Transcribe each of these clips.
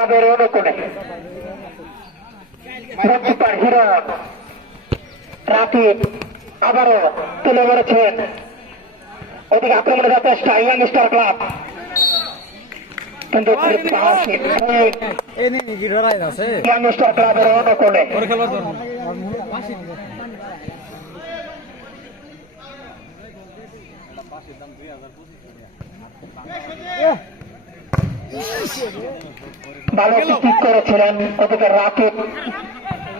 ক্লাবের অনুকূলে। Goalkeeper hero Rakib আবারও তুলে মেরেছেন ওদিকে আক্রমণে যথেষ্ট ইয়াং স্টার ক্লাব। কিন্তু ইয়াং স্টার ক্লাবের অনুকূলে। ভালো ঠিক করেছিলেন ওদিকে রাকিব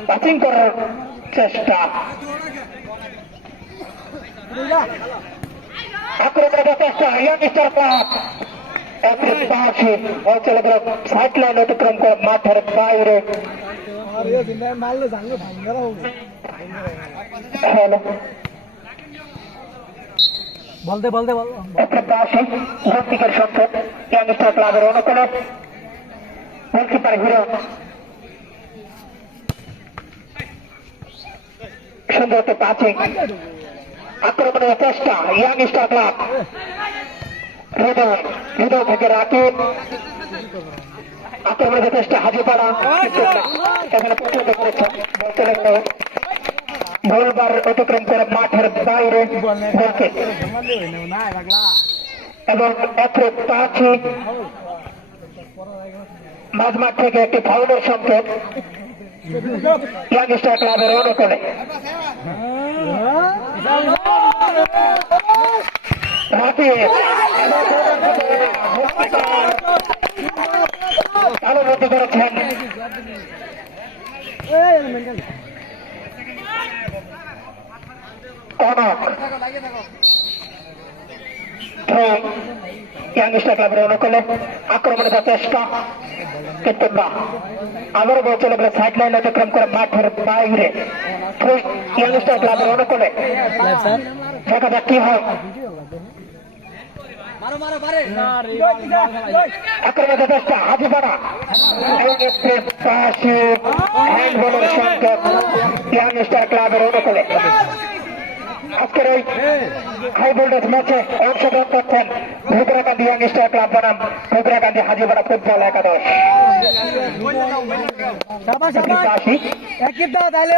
ব্যাটিং করার চেষ্টা। আক্রমণে যথেষ্ট ইয়াং স্টার ক্লাব একটি পাশে বল চলে গেল সাইড লাইন অতিক্রম করে মাঠের বাইরে। আর এই দিন মারলে জানলে ভাঙ্গারা হবে। হলো। বলতে বলতে বল। একটি পাশে গোলকিপার সংকট ইয়াং স্টার ক্লাবের অনুকূলে। গোলকিপার হিরো। সুন্দর একটি পাঁচিং আক্রমণের চেষ্টা young star club. Hridoy Hridoy থেকে রাকিব। আক্রমণের চেষ্টা হাজিপাড়া। এখানে প্রচুর করেছে। বলতে লাগল ভুলবার অতিক্রম করে মাঠের বাইরে এবং একটি পাখি মাঝমাঠ থেকে একটি ফাউলের সংকেত ইয়াং স্টার ক্লাবের অনুকূলে। রাকিব ভালো বুদ্ধি করেছেন। কনক ইয়াংস্টার ক্লাবের অনুকূলে আক্রমণের চেষ্টা, কিন্তু না। আবারও বল চলে গেলে সাইড লাইন অতিক্রম করে মাঠের বাইরে। ইয়াংস্টার ক্লাবের অনুকূলে। দেখা যাক কি হয়। আক্রমণের চেষ্টা হাজিপাড়া এবং একটি পাশে হ্যান্ডবলের সংকেত ইয়াংস্টার ক্লাবের অনুকূলে। আজকের ওই হাই ভোল্টেজ ম্যাচে অংশগ্রহণ করছেন ভুগরাকান্দি ইয়াংস্টার ক্লাব বনাম। ভুগরাকান্দি হাজিপাড়া ফুটবল একাদশ। শাবাশ একটি শাবাশ পাশে এক কিপ দাও তাহলে